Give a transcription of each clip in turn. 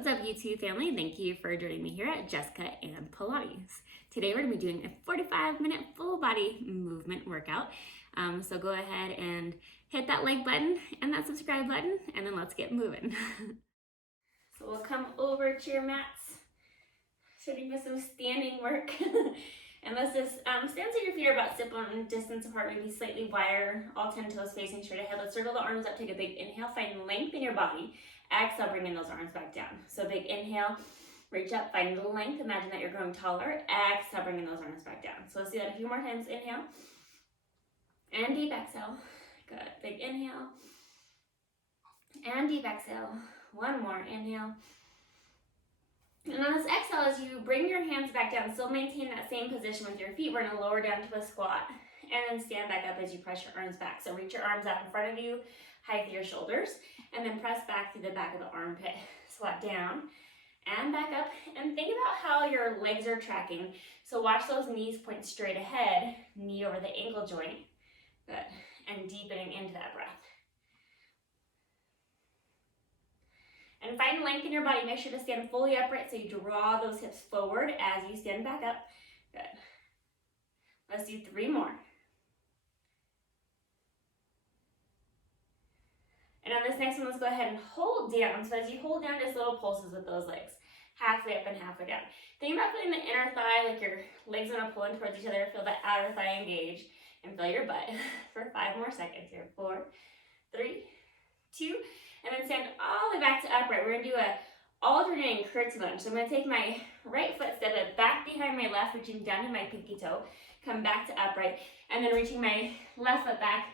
What's up, YouTube family? Thank you for joining me here at Jessica and Pilates. Today we're going to be doing a 45-minute full body movement workout. So go ahead and hit that like button and that subscribe button, and then let's get moving. So we'll come over to your mats, starting with some standing work. And let's just stand so your feet are about hip distance apart, maybe slightly wider, all 10 toes facing straight ahead. Let's circle the arms up, take a big inhale, find length in your body. Exhale, bringing those arms back down. So big inhale, reach up, find the length. Imagine that you're growing taller. Exhale, bringing those arms back down. So let's do that a few more times. Inhale and deep exhale. Good. Big inhale and deep exhale. One more. Inhale. And on this exhale, as you bring your hands back down, still maintain that same position with your feet. We're going to lower down to a squat and then stand back up as you press your arms back. So reach your arms out in front of you, hike your shoulders, and then press back through the back of the armpit. Squat down and back up, and think about how your legs are tracking. So watch those knees point straight ahead, knee over the ankle joint. Good. And deepening into that breath. And find length in your body. Make sure to stand fully upright so you draw those hips forward as you stand back up. Good. Let's do 3 more. And on this next one, let's go ahead and hold down. So as you hold down, just little pulses with those legs. Halfway up and halfway down. Think about putting the inner thigh, like your legs are pulling towards each other. Feel that outer thigh engage and feel your butt for 5 more seconds here. 4, 3, 2, and then stand all the way back to upright. We're going to do a alternating curtsy lunge. So I'm going to take my right foot, step it back behind my left, reaching down to my pinky toe. Come back to upright, and then reaching my left foot back,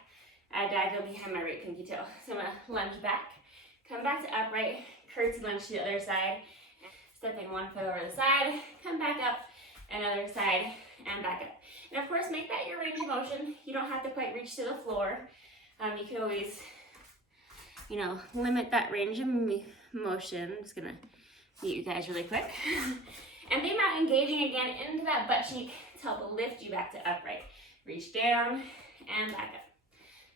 diagonal behind my right pinky toe. So I'm going to lunge back, come back to upright, curtsy lunge to the other side, stepping one foot over the side, come back up, another side, and back up. And of course, make that your range of motion. You don't have to quite reach to the floor. You can always, limit that range of motion. I'm just gonna mute you guys really quick. And think about engaging again into that butt cheek to help lift you back to upright. Reach down and back up.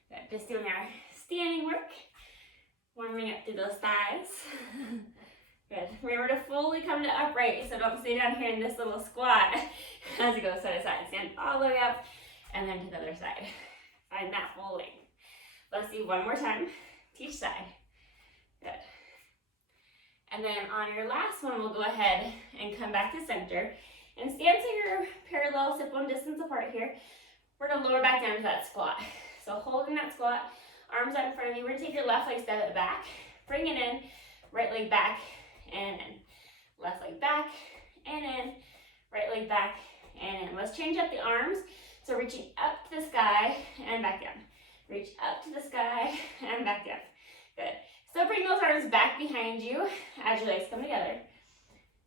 Good. Just doing our standing work, warming up through those thighs. Good. Remember to fully come to upright, so don't stay down here in this little squat as you go side to side. Stand all the way up and then to the other side. Find that full length. Let's do one more time to each side. Good. And then on your last one, we'll go ahead and come back to center and stand so you're parallel, hip bone distance apart here. We're going to lower back down to that squat. So holding that squat, arms out in front of you. We're going to take your left leg, step it back, bring it in, right leg back and in. Left leg back and in, right leg back and in. Let's change up the arms. So reaching up to the sky and back down. Reach up to the sky and back down. Good. So bring those arms back behind you as your legs come together.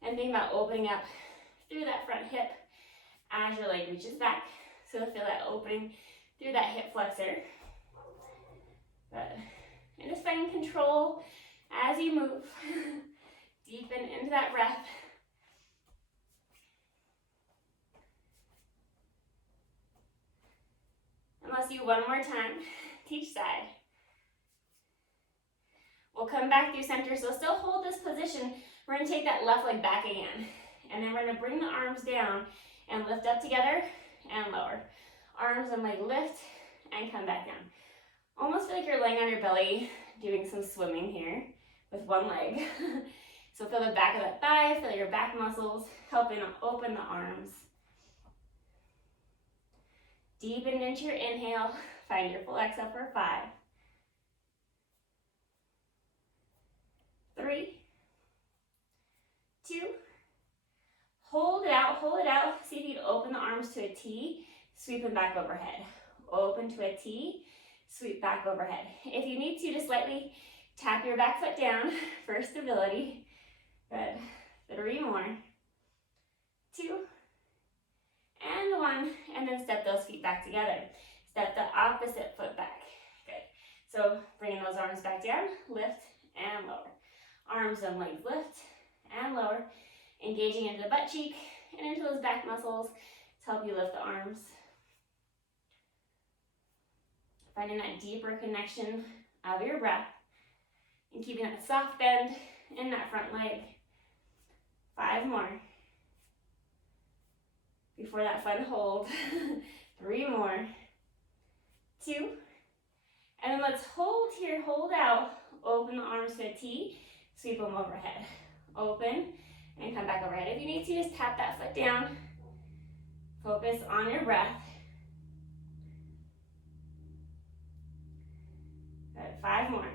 And think about opening up through that front hip as your leg reaches back. So feel that opening through that hip flexor. Good. And just finding control as you move. Deepen into that breath. And let's do one more time to each side. We'll come back through center, so still hold this position. We're going to take that left leg back again. And then we're going to bring the arms down and lift up together and lower. Arms and leg lift and come back down. Almost feel like you're laying on your belly, doing some swimming here with one leg. So feel the back of that thigh, feel your back muscles, helping open the arms. Deepen into your inhale. Find your full exhale for 5, 3, 2. Hold it out, hold it out. See if you can open the arms to a T, sweep them back overhead. Open to a T, sweep back overhead. If you need to, just lightly tap your back foot down for stability. Good. 3 more. 2. And 1, and then step those feet back together. Step the opposite foot back. Good. So bringing those arms back down, lift and lower. Arms and legs lift and lower. Engaging into the butt cheek and into those back muscles to help you lift the arms. Finding that deeper connection of your breath and keeping that soft bend in that front leg. 5 more. Before that fun hold. 3 more. 2. And then let's hold here, hold out. Open the arms to a T. Sweep them overhead. Open and come back overhead. If you need to, just tap that foot down. Focus on your breath. Good. 5 more.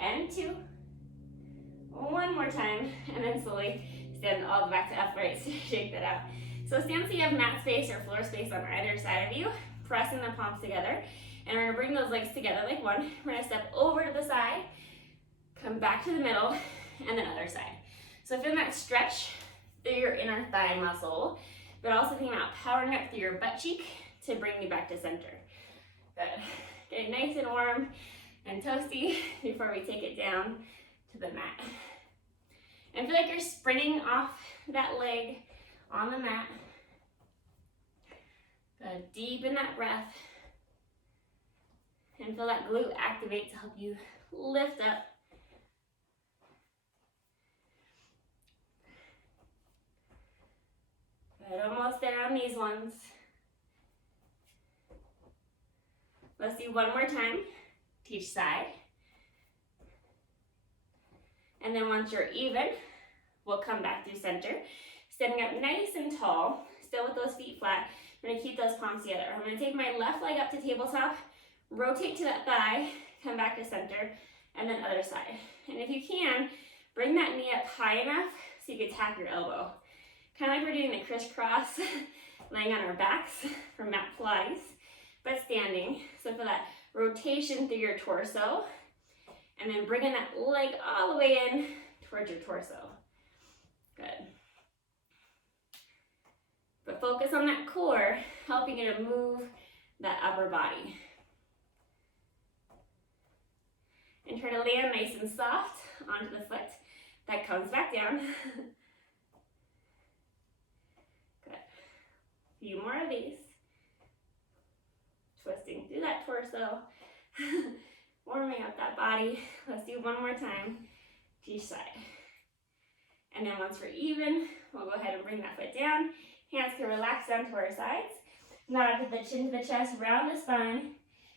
And 2. 1 more time, and then slowly stand all the way back to upright. Shake that out. So stand so you have mat space or floor space on either side of you, pressing the palms together, and we're gonna bring those legs together like one. We're gonna step over to the side, come back to the middle, and then other side. So feel that stretch through your inner thigh muscle, but also think about powering up through your butt cheek to bring you back to center. Good. Getting nice and warm and toasty before we take it down to the mat. And feel like you're springing off that leg on the mat. Good. Deepen that breath. And feel that glute activate to help you lift up. Good. Almost there on these ones. Let's do 1 more time to each side. And then once you're even, we'll come back through center. Standing up nice and tall, still with those feet flat. I'm gonna keep those palms together. I'm gonna take my left leg up to tabletop, rotate to that thigh, come back to center, and then other side. And if you can, bring that knee up high enough so you can tap your elbow. Kind of like we're doing the crisscross, laying on our backs for mat Pilates, but standing. So for that rotation through your torso, and then bringing that leg all the way in towards your torso. Good. But focus on that core, helping you to move that upper body. And try to land nice and soft onto the foot that comes back down. Good. A few more of these. Twisting through that torso. Warming up that body. Let's do 1 more time to each side. And then once we're even, we'll go ahead and bring that foot down. Hands can relax down to our sides. Nod to the chin to the chest, round the spine.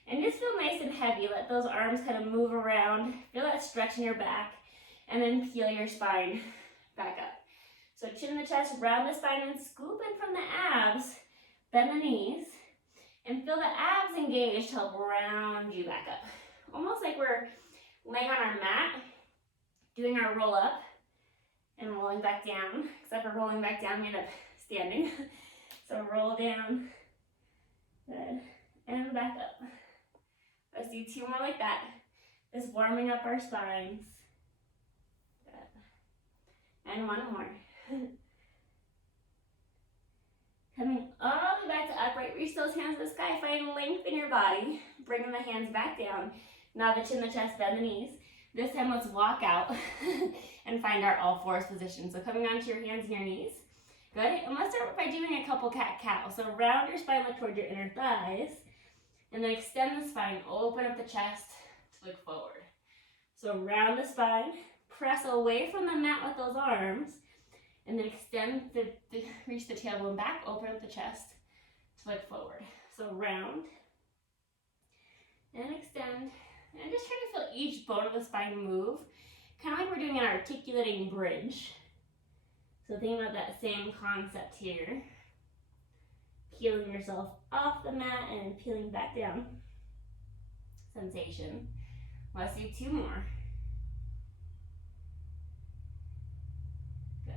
And just feel nice and heavy. Let those arms kind of move around. Feel that stretch in your back. And then peel your spine back up. So chin to the chest, round the spine, and scoop in from the abs. Bend the knees. And feel the abs engaged to help round you back up. Almost like we're laying on our mat, doing our roll up, and rolling back down. Except for rolling back down, we end up standing. So roll down, good, and back up. Let's do 2 more like that. Just warming up our spines. Good. And 1 more. Coming all the way back to upright, reach those hands to the sky, find length in your body. Bringing the hands back down. Now the chin, the chest, bend the knees. This time let's walk out and find our all fours position. So coming onto your hands and your knees. Good. And let's start by doing a couple cat-cow. So round your spine, look toward your inner thighs. And then extend the spine, open up the chest to look forward. So round the spine, press away from the mat with those arms. And then extend, reach the tailbone back, open up the chest to look forward. So round and extend. And just try to feel each bone of the spine move. Kind of like we're doing an articulating bridge. So think about that same concept here. Peeling yourself off the mat and peeling back down. Sensation. Let's do 2 more. Good.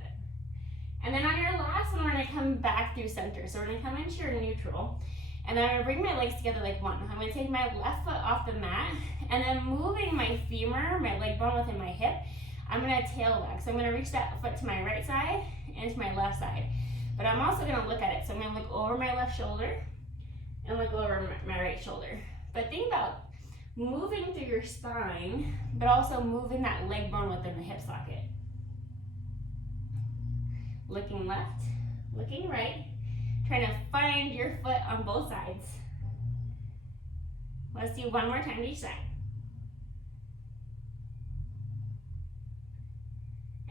And then on your last one, we're going to come back through center. So we're going to come into your neutral. And then I'm going to bring my legs together like one. I'm going to take my left foot off the mat. And then moving my femur, my leg bone within my hip, I'm going to tail back. So I'm going to reach that foot to my right side and to my left side. But I'm also going to look at it. So I'm going to look over my left shoulder and look over my right shoulder. But think about moving through your spine, but also moving that leg bone within the hip socket. Looking left, looking right. Trying to find your foot on both sides. Let's do 1 more time to each side.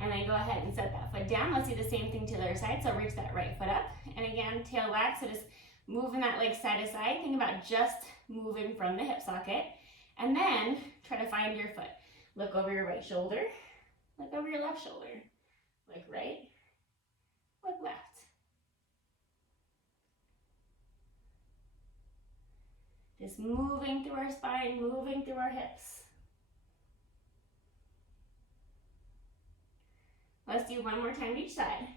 And then go ahead and set that foot down. Let's do the same thing to the other side. So reach that right foot up. And again, tail wag. So just moving that leg side to side. Think about just moving from the hip socket. And then try to find your foot. Look over your right shoulder. Look over your left shoulder. Look right. Look left. Just moving through our spine, moving through our hips. Let's do one more time each side.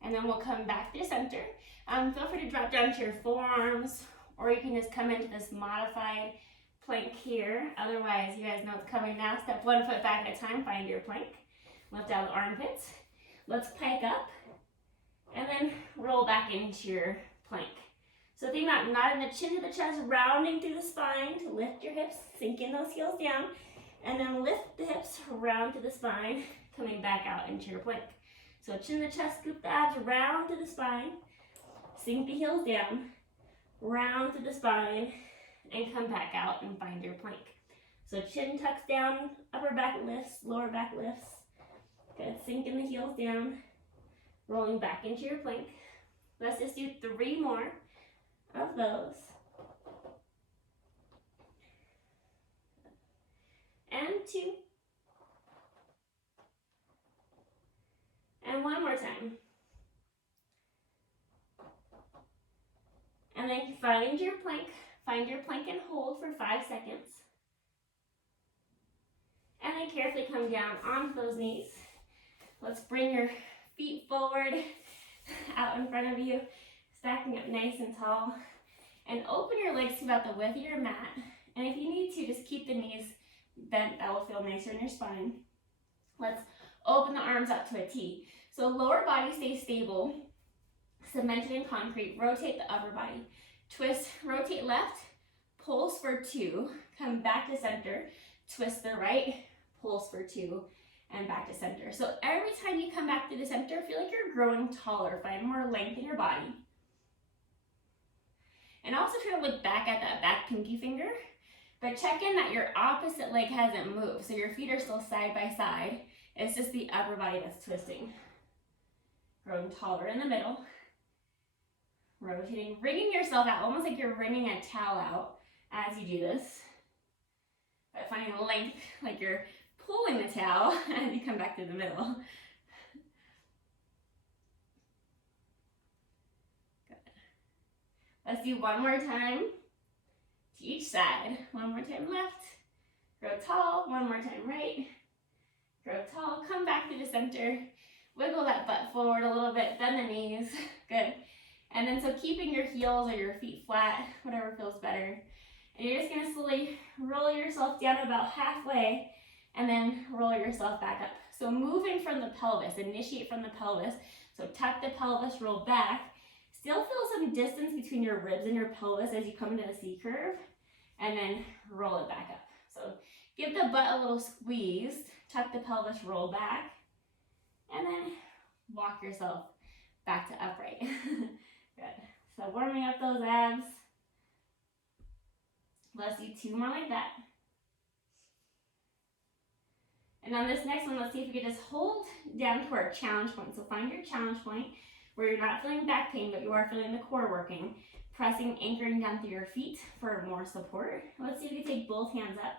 And then we'll come back to center. Feel free to drop down to your forearms, or you can just come into this modified plank here. Otherwise, you guys know it's coming now. Step 1 foot back at a time, find your plank. Lift out the armpits. Let's pike up, and then roll back into your plank. So think about nodding the chin to the chest, rounding through the spine to lift your hips, sink in those heels down, and then lift the hips, round to the spine, coming back out into your plank. So chin to the chest, scoop the abs, round to the spine, sink the heels down, round to the spine, and come back out and find your plank. So chin tucks down, upper back lifts, lower back lifts. Good, sinking the heels down, rolling back into your plank. Let's just do 3 more of those. And 2. And 1 more time. And then find your plank and hold for 5 seconds. And then carefully come down onto those knees. Let's bring your feet forward, out in front of you, stacking up nice and tall. And open your legs to about the width of your mat. And if you need to, just keep the knees bent. That will feel nicer in your spine. Let's open the arms up to a T. So lower body stays stable, cemented in concrete. Rotate the upper body. Twist, rotate left, pulse for 2, come back to center, twist the right, pulse for 2, and back to center. So every time you come back to the center, feel like you're growing taller. Find more length in your body. And also try to look back at that back pinky finger, but check in that your opposite leg hasn't moved. So your feet are still side by side. It's just the upper body that's twisting. Growing taller in the middle. Rotating, wringing yourself out, almost like you're wringing a towel out as you do this. But finding length, like you're pulling the towel as you come back to the middle. Good. Let's do 1 more time to each side. 1 more time left. Grow tall. 1 more time right. Grow tall. Come back to the center. Wiggle that butt forward a little bit. Bend the knees. Good. And then so keeping your heels or your feet flat, whatever feels better. And you're just going to slowly roll yourself down about halfway and then roll yourself back up. So moving from the pelvis, initiate from the pelvis. So tuck the pelvis, roll back. Still feel some distance between your ribs and your pelvis as you come into the C curve, and then roll it back up. So give the butt a little squeeze, tuck the pelvis, roll back, and then walk yourself back to upright. Good. So warming up those abs. Let's do 2 more like that. And on this next one, let's see if we can just hold down to our challenge point. So find your challenge point where you're not feeling back pain, but you are feeling the core working. Pressing, anchoring down through your feet for more support. Let's see if we can take both hands up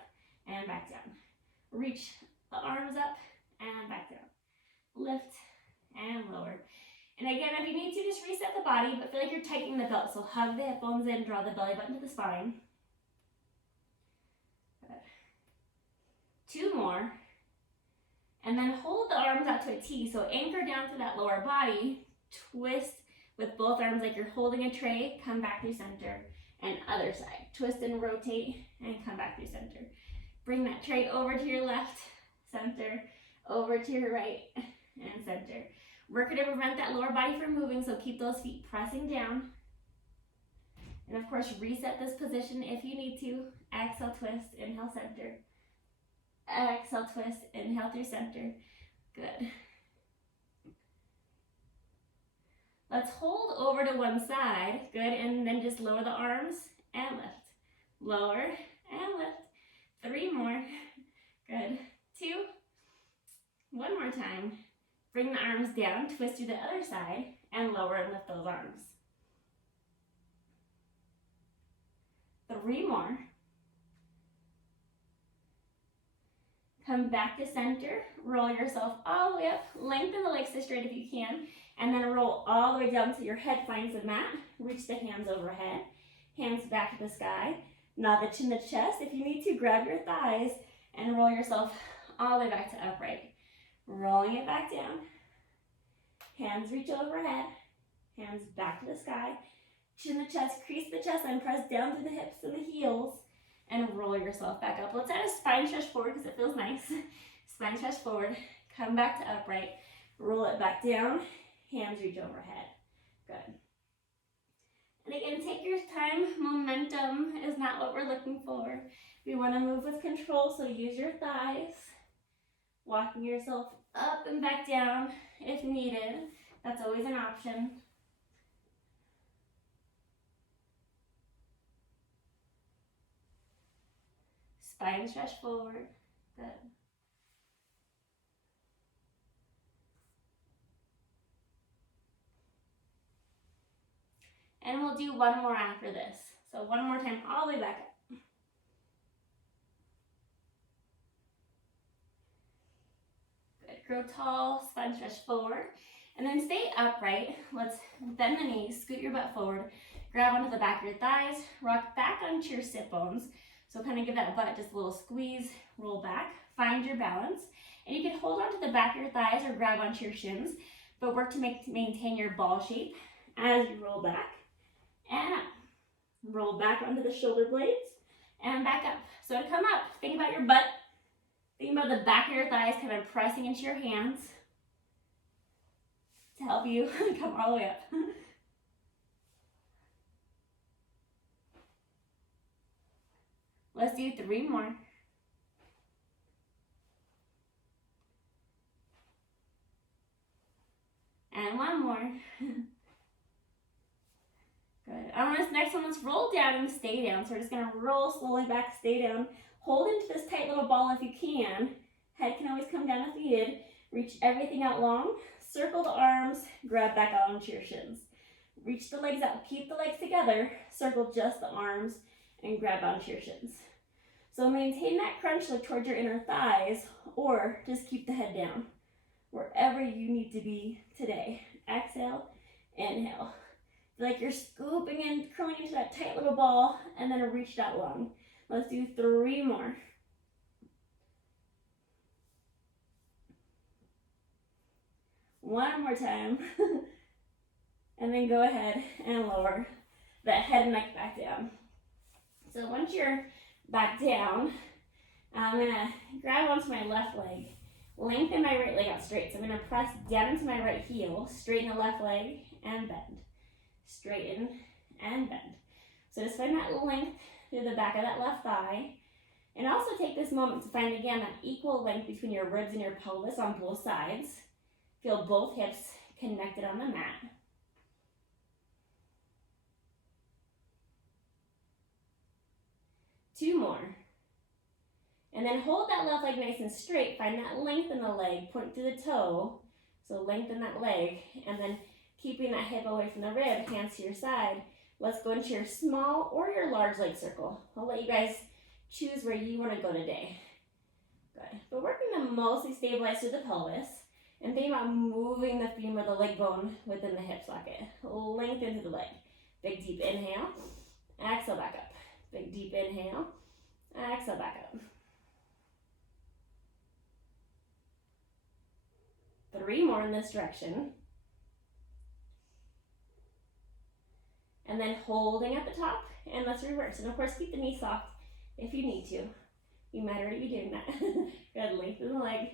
and back down. Reach the arms up and back down. Lift and lower. And again, if you need to, just reset the body, but feel like you're tightening the belt. So hug the hip bones in, draw the belly button to the spine. Good. 2 more. And then hold the arms out to a T. So anchor down to that lower body. Twist with both arms like you're holding a tray. Come back through center. And other side. Twist and rotate and come back through center. Bring that tray over to your left, center, over to your right, and center. Work to prevent that lower body from moving, so keep those feet pressing down. And of course, reset this position if you need to. Exhale, twist, inhale, center. Exhale, twist, inhale through center. Good. Let's hold over to one side. Good, and then just lower the arms and lift. Lower and lift. 3 more. Good. 2 more time. Bring the arms down, twist to the other side, and lower and lift those arms. 3 more. Come back to center, roll yourself all the way up, lengthen the legs to straight if you can, and then roll all the way down till your head finds the mat. Reach the hands overhead, hands back to the sky. Nod the chin to chest. If you need to, grab your thighs and roll yourself all the way back to upright. Rolling it back down. Hands reach overhead, hands back to the sky. Chin to chest, crease the chest and press down through the hips and the heels. And roll yourself back up. Let's add a spine stretch forward because it feels nice. Spine stretch forward. Come back to upright. Roll it back down. Hands reach overhead. Good. And again, take your time. Momentum is not what we're looking for. We want to move with control, so use your thighs. Walking yourself up and back down if needed. That's always an option. Spine stretch forward. Good. And we'll do one more after this. So one more time, all the way back up. Good. Grow tall, spine stretch forward. And then stay upright. Let's bend the knees, scoot your butt forward. Grab onto the back of your thighs. Rock back onto your sit bones. So kind of give that butt just a little squeeze, roll back, find your balance. And you can hold onto the back of your thighs or grab onto your shins, but work to maintain your ball shape as you roll back and up. Roll back onto the shoulder blades and back up. So to come up, think about your butt. Think about the back of your thighs kind of pressing into your hands to help you come all the way up. Let's do 3 more. And 1 more. Good. On this next one, let's roll down and stay down. So we're just gonna roll slowly back, stay down. Hold into this tight little ball if you can. Head can always come down if needed. Reach everything out long. Circle the arms, grab back out onto your shins. Reach the legs out, keep the legs together. Circle just the arms and grab onto your shins. So maintain that crunch look towards your inner thighs, or just keep the head down, wherever you need to be today. Exhale, inhale. Feel like you're scooping in, curling into that tight little ball, and then reach that long. Let's do 3 more. One more time. And then go ahead and lower that head and neck back down. So once you're back down, I'm gonna grab onto my left leg, lengthen my right leg out straight. So I'm gonna press down into my right heel, straighten the left leg and bend. Straighten and bend. So just find that length through the back of that left thigh. And also take this moment to find again that equal length between your ribs and your pelvis on both sides. Feel both hips connected on the mat. 2 more. And then hold that left leg nice and straight. Find that length in the leg. Point to the toe. So lengthen that leg. And then keeping that hip away from the rib, hands to your side. Let's go into your small or your large leg circle. I'll let you guys choose where you want to go today. Good. But working to mostly stabilize through the pelvis. And think about moving the femur, the leg bone within the hip socket. Lengthen through the leg. Big deep inhale. Exhale back up. Big deep inhale. Exhale back up. 3 more in this direction. And then holding at the top, and let's reverse. And of course, keep the knee soft if you need to. You might already be doing that. Good, lengthen the leg.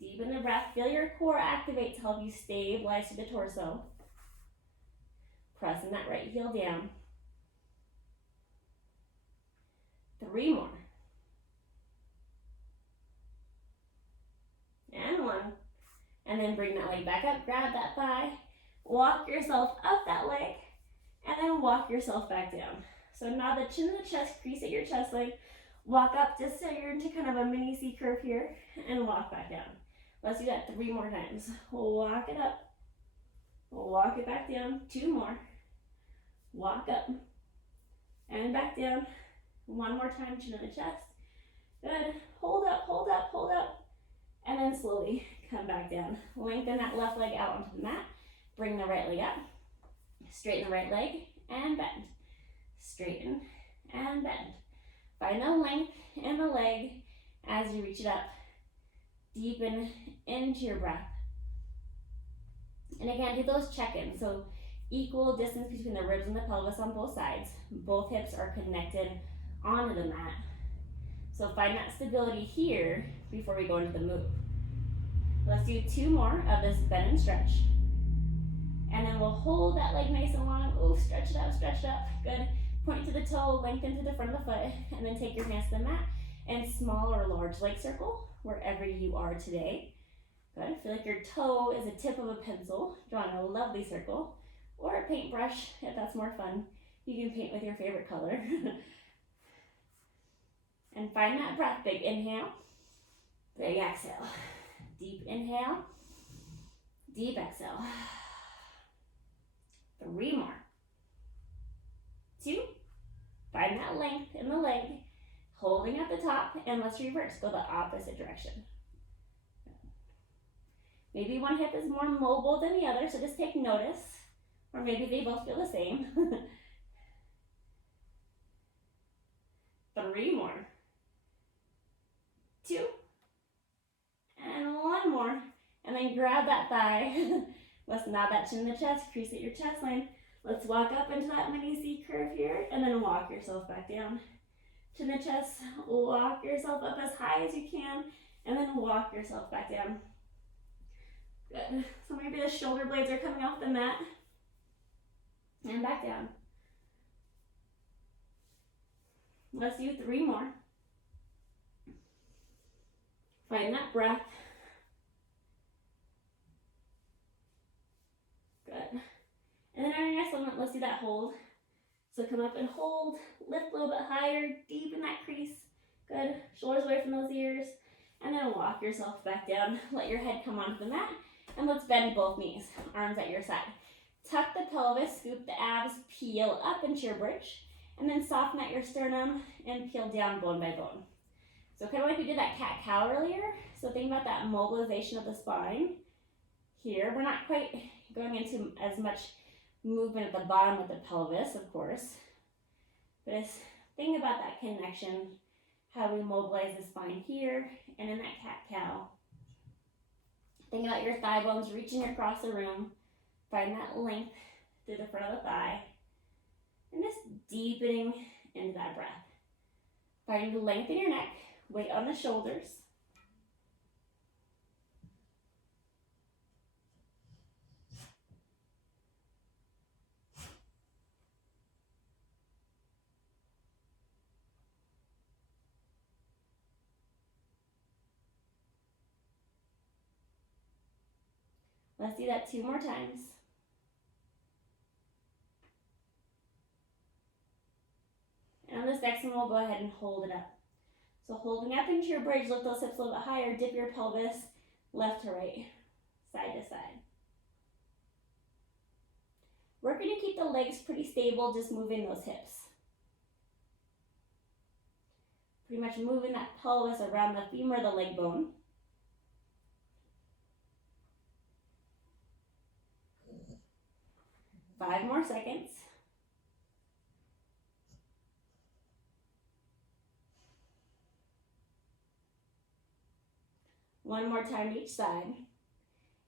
Deepen the breath. Feel your core activate to help you stabilize through the torso. Pressing that right heel down. 3 more. And 1. And then bring that leg back up, grab that thigh, walk yourself up that leg, and then walk yourself back down. So nod the chin to the chest, crease at your chest leg, walk up just so you're into kind of a mini C curve here, and walk back down. Let's do that 3 more times. Walk it up. Walk it back down. 2 more. Walk up. And back down. 1 more time, chin in the chest. Good. Hold up, hold up, hold up. And then slowly come back down. Lengthen that left leg out onto the mat. Bring the right leg up. Straighten the right leg and bend. Straighten and bend. Find the length in the leg as you reach it up. Deepen into your breath. And again, do those check-ins. So equal distance between the ribs and the pelvis on both sides. Both hips are connected onto the mat. So find that stability here before we go into the move. Let's do 2 more of this bend and stretch. And then we'll hold that leg nice and long. Ooh, stretch it out, stretch it up. Good. Point to the toe, lengthen to the front of the foot, and then take your hands to the mat and small or large leg circle wherever you are today. Good. Feel like your toe is a tip of a pencil, drawing a lovely circle, or a paintbrush if that's more fun. You can paint with your favorite color. And find that breath. Big inhale, big exhale. Deep inhale, deep exhale. 3 more. 2. Find that length in the leg, holding at the top, and let's reverse. Go the opposite direction. Maybe one hip is more mobile than the other, so just take notice. Or maybe they both feel the same. 3 more. 2. And 1 more. And then grab that thigh. Let's nod that chin in the chest, crease at your chest line. Let's walk up into that mini C curve here, and then walk yourself back down. Chin in the chest, walk yourself up as high as you can, and then walk yourself back down. Good. So maybe the shoulder blades are coming off the mat. And back down. Let's do 3 more. Find that breath. Good. And then on your next one, let's do that hold. So come up and hold, lift a little bit higher, deepen that crease. Good. Shoulders away from those ears. And then walk yourself back down. Let your head come onto the mat. And let's bend both knees, arms at your side. Tuck the pelvis, scoop the abs, peel up into your bridge. And then soften at your sternum and peel down bone by bone. So kind of like we did that cat-cow earlier. So think about that mobilization of the spine. Here, we're not quite going into as much movement at the bottom of the pelvis, of course. But just think about that connection, how we mobilize the spine here and in that cat-cow. Think about your thigh bones reaching across the room. Find that length through the front of the thigh. And just deepening into that breath. Find length in your neck, weight on the shoulders. Let's do that 2 more times. And on this next one, we'll go ahead and hold it up. So holding up into your bridge, lift those hips a little bit higher, dip your pelvis left to right, side to side. We're going to keep the legs pretty stable, just moving those hips. Pretty much moving that pelvis around the femur, the leg bone. Five more seconds. One more time each side.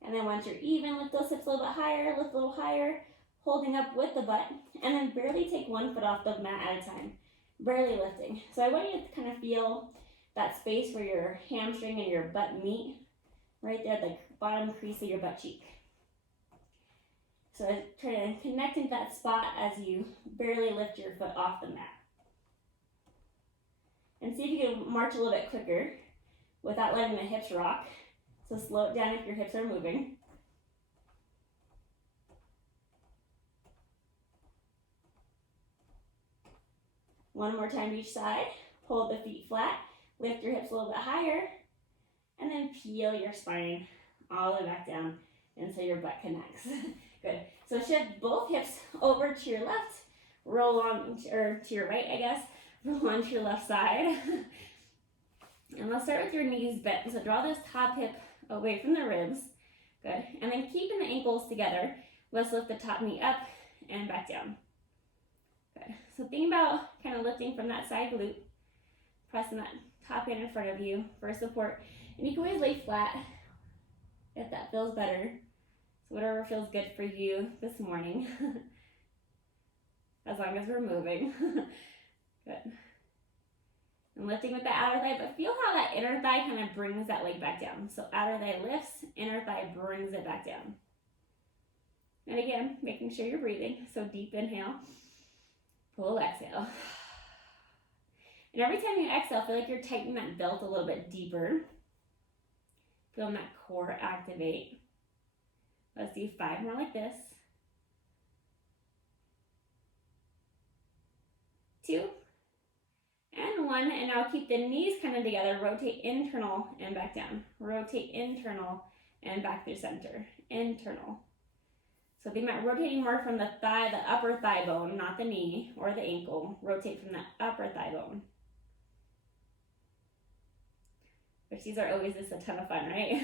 And then once you're even, lift those hips a little bit higher, lift a little higher, holding up with the butt, and then barely take one foot off the mat at a time. Barely lifting. So I want you to kind of feel that space where your hamstring and your butt meet, right there at the bottom crease of your butt cheek. So try to connect into that spot as you barely lift your foot off the mat. And see if you can march a little bit quicker without letting the hips rock. So slow it down if your hips are moving. One more time each side. Hold the feet flat. Lift your hips a little bit higher. And then peel your spine all the way back down until your butt connects. Good. So shift both hips over to your left, roll on, or to your right, I guess. Roll onto your left side. And let's start with your knees bent. So draw this top hip away from the ribs. Good. And then keeping the ankles together, let's lift the top knee up and back down. Good. So think about kind of lifting from that side glute, pressing that top hand in front of you for support. And you can always lay flat if that feels better. So whatever feels good for you this morning, as long as we're moving. Good. And lifting with the outer thigh, but feel how that inner thigh kind of brings that leg back down. So outer thigh lifts, inner thigh brings it back down. And again, making sure you're breathing. So deep inhale, full exhale. And every time you exhale, feel like you're tightening that belt a little bit deeper. Feeling that core activate. Let's do 5 more like this. 2. And 1, and now keep the knees kind of together. Rotate internal and back down. Rotate internal and back through center. Internal. So think about rotating more from the thigh, the upper thigh bone, not the knee or the ankle. Rotate from the upper thigh bone. Which these are always just a ton of fun, right?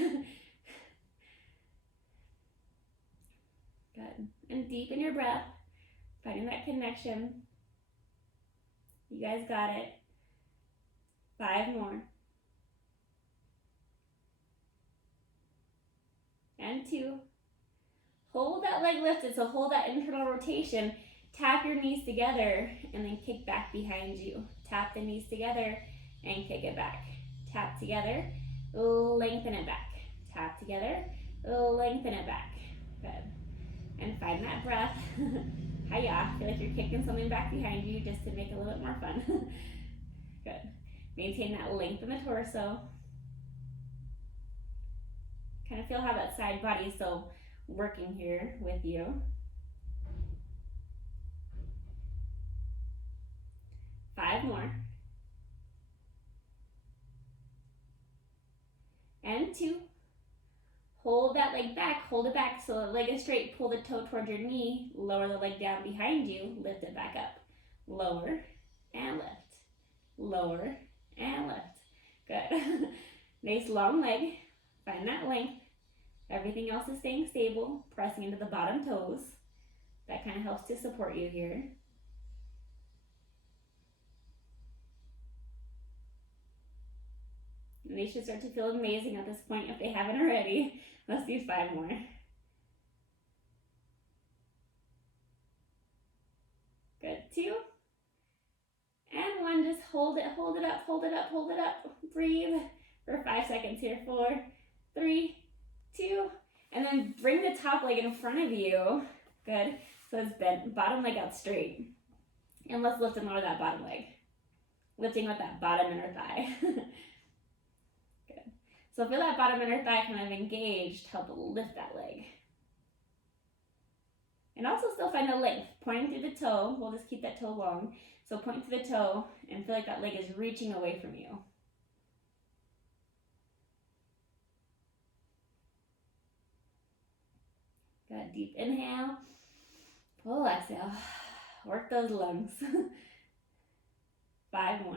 Good. And deepen your breath. Finding that connection. You guys got it. 5 more. And 2. Hold that leg lifted, so hold that internal rotation. Tap your knees together and then kick back behind you. Tap the knees together and kick it back. Tap together, lengthen it back. Tap together, lengthen it back. Good. And find that breath. Hiya. Feel like you're kicking something back behind you just to make it a little bit more fun. Good. Maintain that length in the torso. Kind of feel how that side body is still working here with you. 5 more. And 2. Hold that leg back, hold it back so the leg is straight. Pull the toe towards your knee, lower the leg down behind you, lift it back up. Lower and lift. Lower and lift. Good. Nice long leg. Find that length. Everything else is staying stable, pressing into the bottom toes. That kind of helps to support you here. And they should start to feel amazing at this point if they haven't already. Let's do 5 more. Good. 2. And 1. Just hold it, hold it up, hold it up, hold it up. Breathe for 5 seconds here. 4, 3, 2. And then bring the top leg in front of you. Good. So it's bent, bottom leg out straight. And let's lift and lower that bottom leg. Lifting with that bottom inner thigh. So feel that bottom inner thigh kind of engaged, help lift that leg. And also still find the length, pointing through the toe. We'll just keep that toe long. So point to the toe and feel like that leg is reaching away from you. Good, deep inhale, full exhale. Work those lungs. 5 more.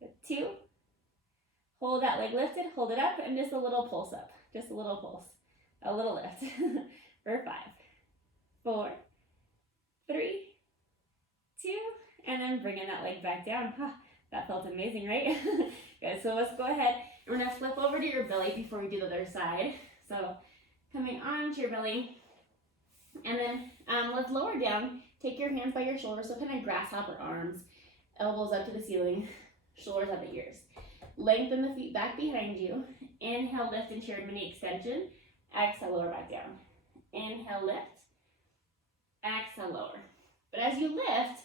Good. 2. Hold that leg lifted, hold it up, and just a little pulse up. Just a little pulse. A little lift. For 5, 4, 3, 2, and then bringing that leg back down. That felt amazing, right? Good, so let's go ahead. We're gonna flip over to your belly before we do the other side. So coming onto your belly, and then let's lower down. Take your hands by your shoulders, so kind of grasshopper arms, elbows up to the ceiling, shoulders up at ears. Lengthen the feet back behind you. Inhale, lift into your mini extension. Exhale, lower back down. Inhale, lift. Exhale, lower. But as you lift,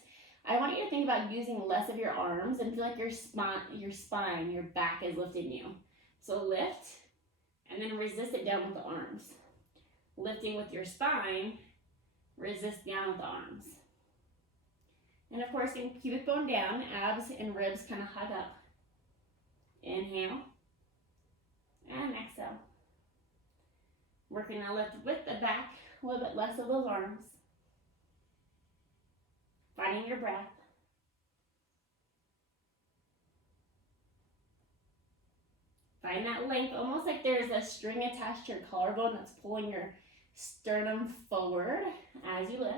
I want you to think about using less of your arms and feel like your spine, your back is lifting you. So lift, and then resist it down with the arms. Lifting with your spine, resist down with the arms. And of course, in pubic bone down, abs and ribs kind of hug up. Inhale. And exhale. Working the lift with the back, a little bit less of those arms. Finding your breath. Find that length, almost like there's a string attached to your collarbone that's pulling your sternum forward as you lift.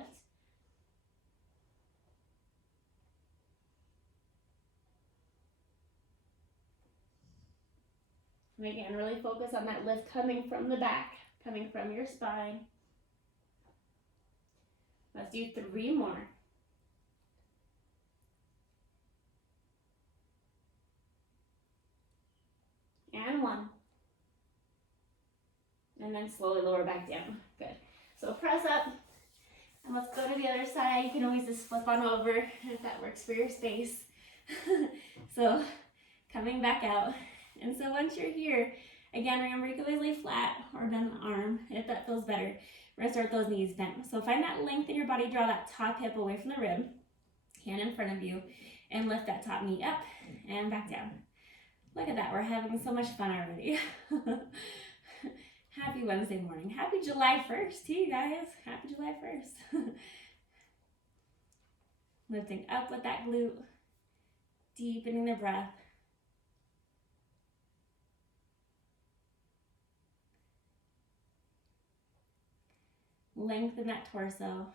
And again, really focus on that lift coming from the back, coming from your spine. Let's do 3 more. And 1. And then slowly lower back down. Good. So press up. And let's go to the other side. You can always just flip on over if that works for your space. So coming back out. And so once you're here, again, remember you can always lay flat or bend the arm if that feels better. We're gonna start those knees bent. So find that length in your body, draw that top hip away from the rib, hand in front of you, and lift that top knee up and back down. Look at that, we're having so much fun already. Happy Wednesday morning. Happy July 1st to you guys. Happy July 1st. Lifting up with that glute, deepening the breath. Lengthen that torso.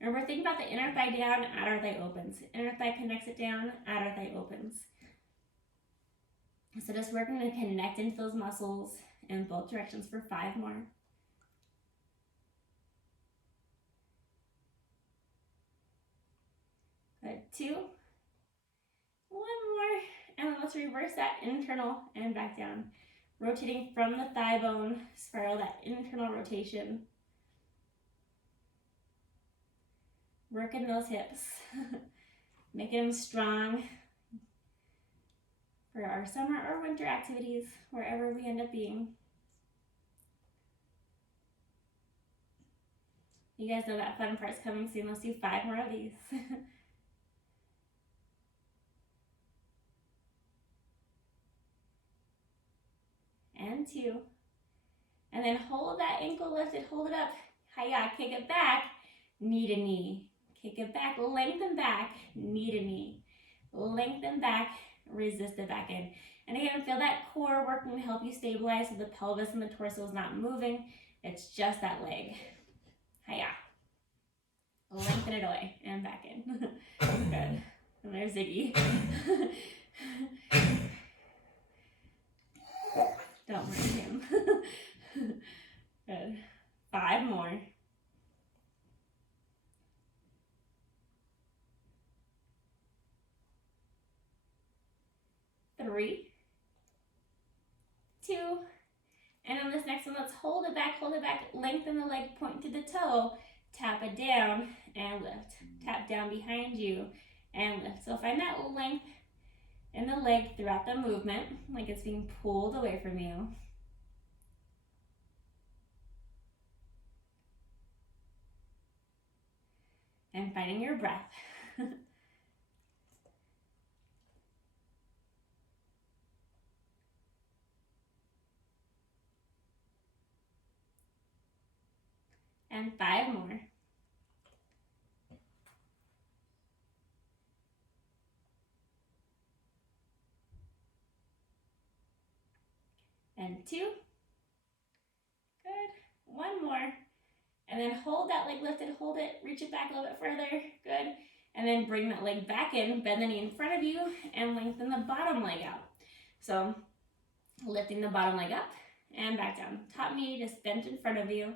Remember, think about the inner thigh down, outer thigh opens. Inner thigh connects it down, outer thigh opens. So just working to connect into those muscles in both directions for 5 more. Good, 2. 1 more. And then let's reverse that internal and back down. Rotating from the thigh bone, spiral that internal rotation. Working those hips, making them strong for our summer or winter activities, wherever we end up being. You guys know that fun part's coming soon. Let's do 5 more of these. And 2. And then hold that ankle lifted, hold it up. Hiya, kick it back, knee to knee. Kick it back, lengthen back, knee to knee. Lengthen back, resist it back in. And again, feel that core working to help you stabilize so the pelvis and the torso is not moving. It's just that leg. Hiya. Lengthen it away and back in. Good. And there's Ziggy. Don't mind him. Good. 5 more. 3, 2, and on this next one, let's hold it back, lengthen the leg, point to the toe, tap it down and lift. Tap down behind you and lift. So find that length in the leg throughout the movement, like it's being pulled away from you. And finding your breath. And 5 more. And 2. Good. 1 more. And then hold that leg lifted, hold it, reach it back a little bit further. Good. And then bring that leg back in, bend the knee in front of you, and lengthen the bottom leg out. So lifting the bottom leg up and back down. Top knee just bent in front of you.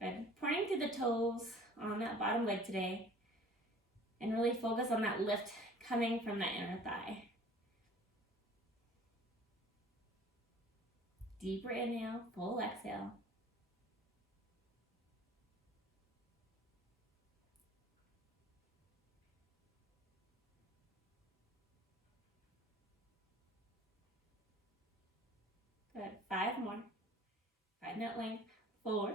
Good. Pointing to the toes on that bottom leg today. And really focus on that lift coming from that inner thigh. Deeper inhale, full exhale. Good. 5 more. Find that length. 4,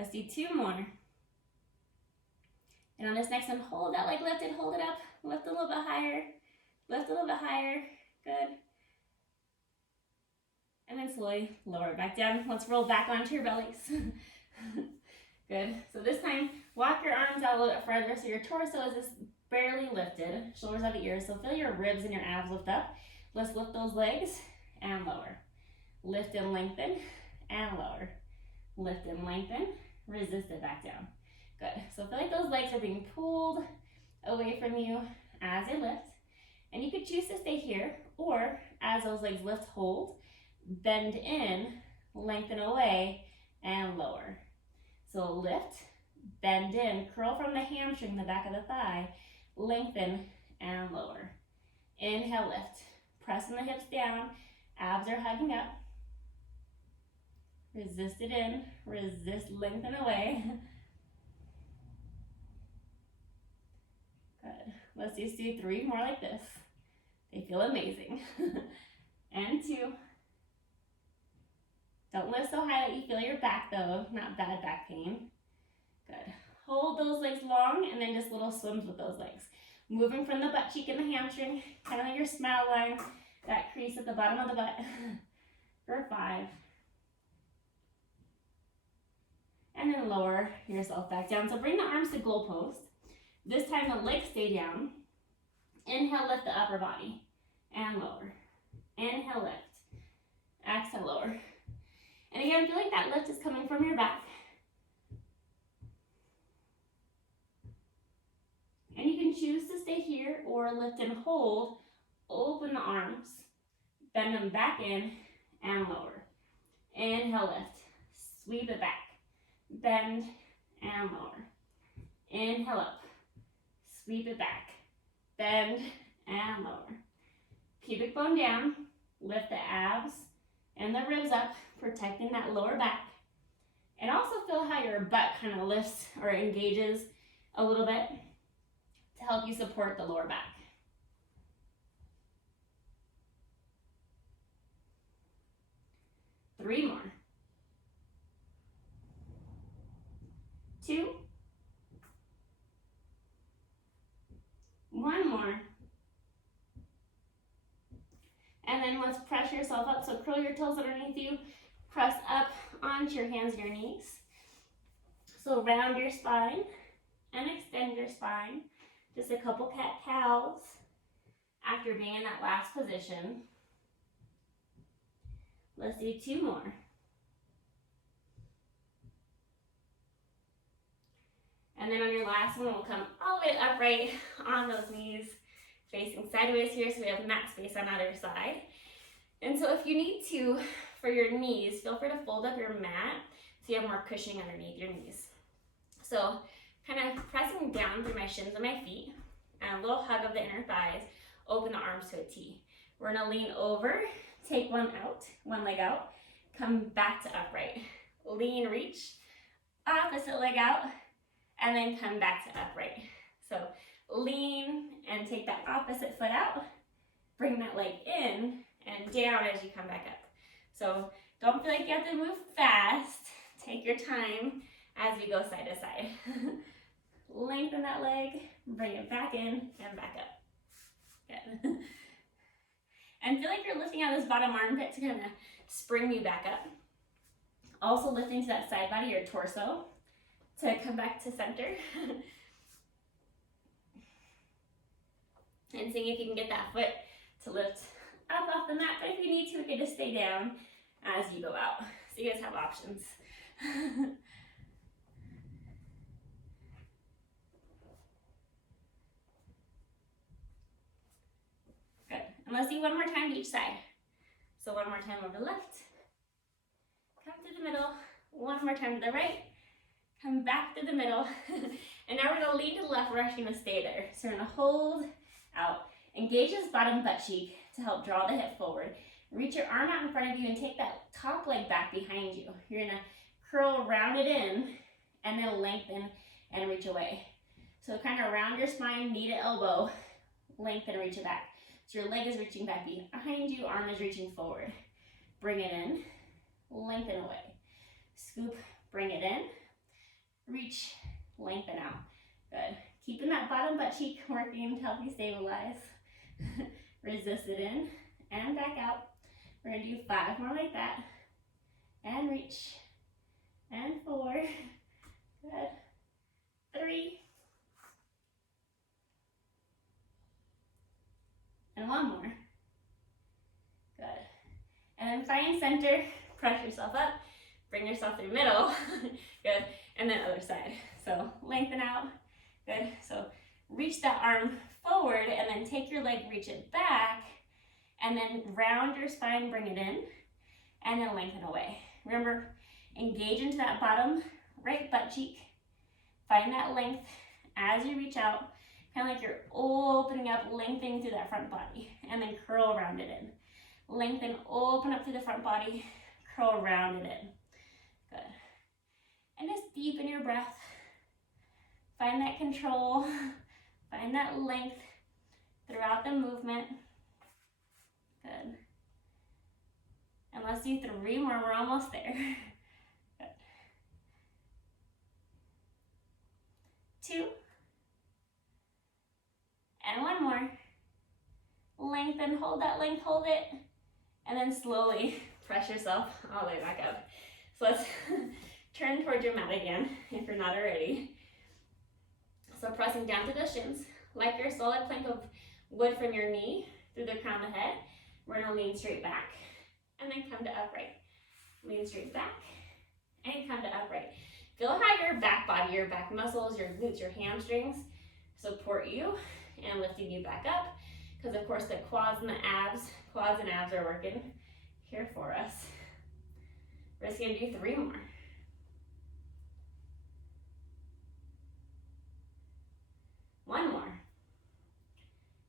Let's do 2 more. And on this next one, hold that leg lifted, hold it up, lift a little bit higher, lift a little bit higher, good. And then slowly lower it back down. Let's roll back onto your bellies. Good. So this time, walk your arms out a little bit further so your torso is just barely lifted. Shoulders out the ears. So feel your ribs and your abs lift up. Let's lift those legs and lower. Lift and lengthen and lower. Lift and lengthen. Resist it back down. Good. So feel like those legs are being pulled away from you as they lift. And you could choose to stay here, or as those legs lift, hold. Bend in, lengthen away, and lower. So lift, bend in, curl from the hamstring, the back of the thigh, lengthen, and lower. Inhale, lift. Pressing the hips down, abs are hugging up. Resist it in, resist, lengthen away. Good. Let's just do 3 more like this. They feel amazing. And 2. Don't lift so high that you feel your back though, not bad back pain. Good. Hold those legs long and then just little swims with those legs. Moving from the butt cheek and the hamstring, kind of like your smile line, that crease at the bottom of the butt. For 5. And then lower yourself back down. So bring the arms to goal post. This time the legs stay down. Inhale, lift the upper body. And lower. Inhale, lift. Exhale, lower. And again, feel like that lift is coming from your back. And you can choose to stay here or lift and hold. Open the arms. Bend them back in and lower. Inhale, lift. Sweep it back. Bend and lower. Inhale up. Sweep it back. Bend and lower. Pubic bone down. Lift the abs and the ribs up, protecting that lower back. And also feel how your butt kind of lifts or engages a little bit to help you support the lower back. 3 more. 2. 1 more. And then let's press yourself up. So curl your toes underneath you. Press up onto your hands and your knees. So round your spine and extend your spine. Just a couple cat-cows after being in that last position. Let's do 2 more. And then on your last one, we'll come all the way upright on those knees, facing sideways here, so we have mat space on either side. And so if you need to, for your knees, feel free to fold up your mat so you have more cushioning underneath your knees. So kind of pressing down through my shins and my feet, and a little hug of the inner thighs, open the arms to a T. We're gonna lean over, take one leg out, come back to upright. Lean, reach, opposite leg out, and then come back to upright. So lean and take that opposite foot out, bring that leg in and down as you come back up. So don't feel like you have to move fast. Take your time as you go side to side. Lengthen that leg, bring it back in and back up. Good. And feel like you're lifting out this bottom armpit to kind of spring you back up. Also lifting to that side body, your torso, to come back to center. And seeing if you can get that foot to lift up off the mat, but if you need to, you can just stay down as you go out. So you guys have options. Good. And let's do one more time to each side. So one more time over left. Come to the middle. One more time to the right. Come back to the middle. And now we're going to lean to the left. We're actually going to stay there. So we're going to hold out. Engage this bottom butt cheek to help draw the hip forward. Reach your arm out in front of you and take that top leg back behind you. You're going to curl, round it in, and then lengthen and reach away. So kind of round your spine, knee to elbow, lengthen and reach it back. So your leg is reaching back behind you, arm is reaching forward. Bring it in, lengthen away. Scoop, bring it in, reach, lengthen out. Good. Keeping that bottom butt cheek working to help you stabilize. Resist it in and back out. We're gonna do 5 more like that. And reach. And 4. Good. 3. And 1 more. Good. And then find center, press yourself up, bring yourself through middle. Good. And then other side. So lengthen out. Good. So reach that arm forward and then take your leg, reach it back, and then round your spine, bring it in, and then lengthen away. Remember, engage into that bottom right butt cheek. Find that length as you reach out, kind of like you're opening up, lengthening through that front body, and then curl around it in. Lengthen, open up through the front body, curl around it in. Good. And just deepen your breath. Find that control, find that length throughout the movement. Good. And let's do 3 more, we're almost there. Good. 2. And 1 more. Lengthen, hold that length, hold it. And then slowly press yourself all the way back up. So let's turn towards your mat again, if you're not already. So pressing down to the shins, like your solid plank of wood from your knee through the crown of the head. We're gonna lean straight back and then come to upright. Lean straight back and come to upright. Feel how your back body, your back muscles, your glutes, your hamstrings support you and lifting you back up. Because of course the quads and abs are working here for us. We're just gonna do 3 more. 1 more.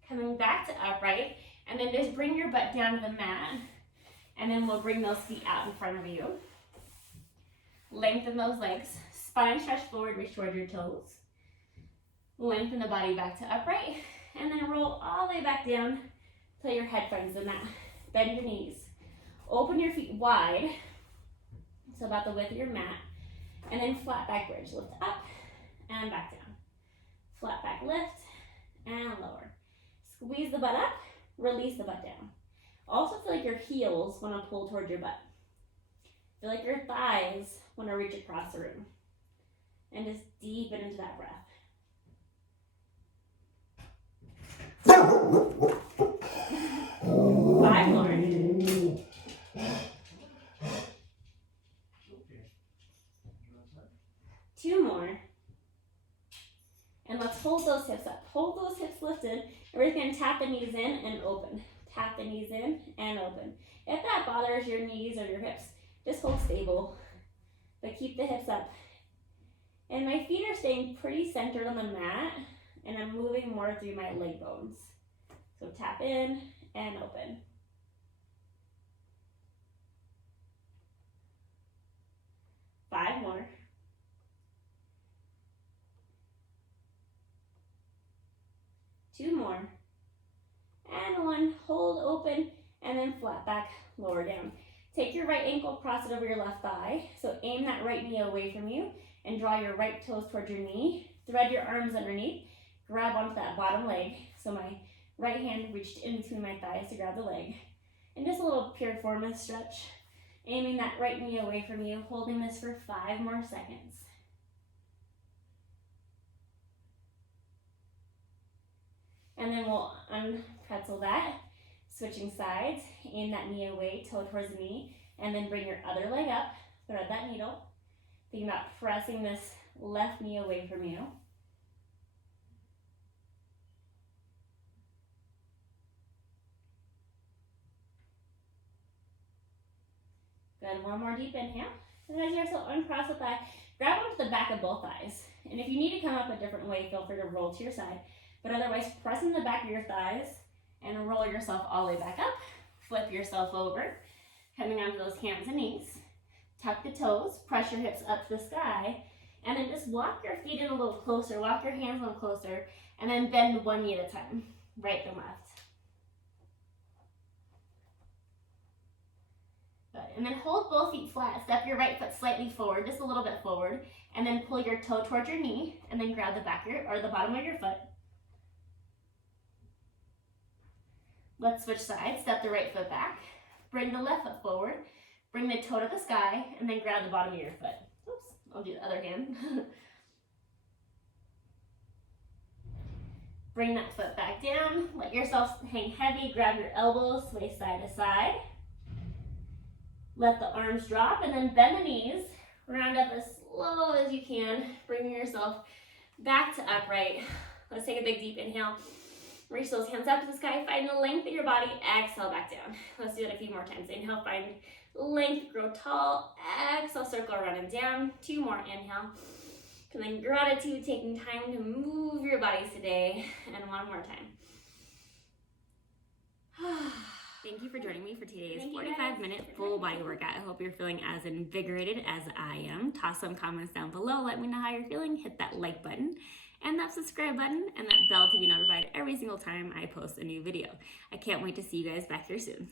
Coming back to upright, and then just bring your butt down to the mat, and then we'll bring those feet out in front of you. Lengthen those legs, spine stretch forward, reach toward your toes. Lengthen the body back to upright, and then roll all the way back down till your head finds the mat. Bend your knees. Open your feet wide, so about the width of your mat, and then flat back bridge. Lift up and back down. Flat back lift and lower. Squeeze the butt up, release the butt down. Also feel like your heels want to pull toward your butt. Feel like your thighs want to reach across the room. And just deepen into that breath. 5 more. 2 more. And let's hold those hips up. Hold those hips lifted. And we're going to tap the knees in and open. Tap the knees in and open. If that bothers your knees or your hips, just hold stable. But keep the hips up. And my feet are staying pretty centered on the mat. And I'm moving more through my leg bones. So tap in and open. 5 more. 2 more. And 1. Hold open and then flat back, lower down. Take your right ankle, cross it over your left thigh. So aim that right knee away from you and draw your right toes towards your knee. Thread your arms underneath. Grab onto that bottom leg. So my right hand reached in between my thighs to grab the leg. And just a little piriformis stretch. Aiming that right knee away from you, holding this for 5 more seconds. And then we'll unpretzel that, switching sides, aim that knee away, toe towards the knee, and then bring your other leg up, thread that needle. Think about pressing this left knee away from you. Good, 1 more deep inhale. And as you're still uncross the thigh, grab onto the back of both thighs. And if you need to come up a different way, feel free to roll to your side. But otherwise, press in the back of your thighs and roll yourself all the way back up. Flip yourself over, coming onto those hands and knees. Tuck the toes, press your hips up to the sky, and then just walk your feet in a little closer, walk your hands a little closer, and then bend 1 knee at a time, right and left. Good. And then hold both feet flat. Step your right foot slightly forward, just a little bit forward. And then pull your toe towards your knee. And then grab the back of your, or the bottom of your foot. Let's switch sides. Step the right foot back. Bring the left foot forward. Bring the toe to the sky. And then grab the bottom of your foot. Oops, I'll do the other hand. Bring that foot back down. Let yourself hang heavy. Grab your elbows, sway side to side. Let the arms drop and then bend the knees. Round up as slow as you can. Bring yourself back to upright. Let's take a big deep inhale. Reach those hands up to the sky. Find the length of your body. Exhale back down. Let's do it a few more times. Inhale, find length, grow tall. Exhale, circle around and down. 2 more. Inhale. And then gratitude, taking time to move your bodies today. And 1 more time. Thank you for joining me for today's 45-minute full body workout. I hope you're feeling as invigorated as I am. Toss some comments down below. Let me know how you're feeling. Hit that like button and that subscribe button and that bell to be notified every single time I post a new video. I can't wait to see you guys back here soon.